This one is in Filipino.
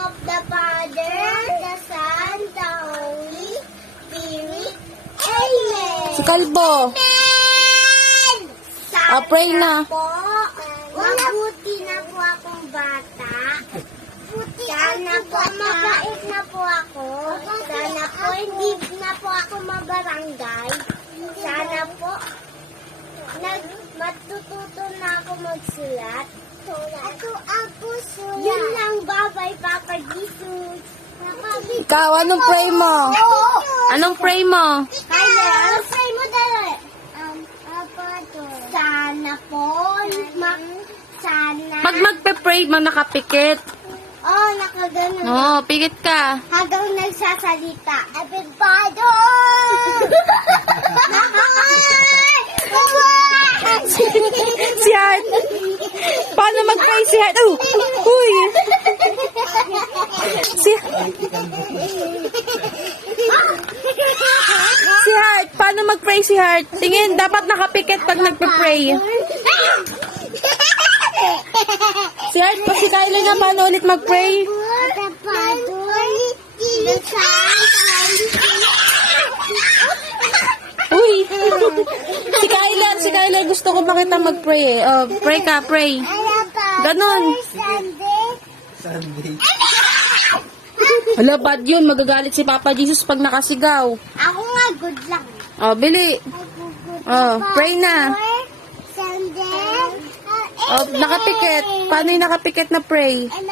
of the Father, the Son, the Holy Spirit. Amen. Si Kalbo. Sana Pray na. po, mabuti na po akong bata. Sana po, mabait na po ako. Sana po, hindi na po ako mabarangay. Sana po, matututo na ako magsulat. Ako sulat. Yun lang, bye-bye, Papa Jesus. Ikaw, anong pray mo? Anong pray mo? Kaya, anong pray mo dali? Sana po, sana. Pag magpe-pray mo, nakapikit. Oh, nakaganon. Oo, pikit ka. Hanggang nagsasalita. Everybody! Si Heart. Paano mag-pray si Heart? Oh, uy. Si Heart, paano mag-pray si Heart? Tingin, dapat nakapikit pag nagpe-pray. Si Heart, pa si Kyler na paano ulit mag-pray? Uy. Si Kyler gusto ko makita mag-pray eh. Oh, pray ka, pray. Ganon. Sunday. Hala, bad yun. Magagalit si Papa Jesus pag nakasigaw. Ako nga, good lang. Oh, bili. Oh, pray na. Sunday. Oh, nakapikit. Paano yung nakapikit na pray? And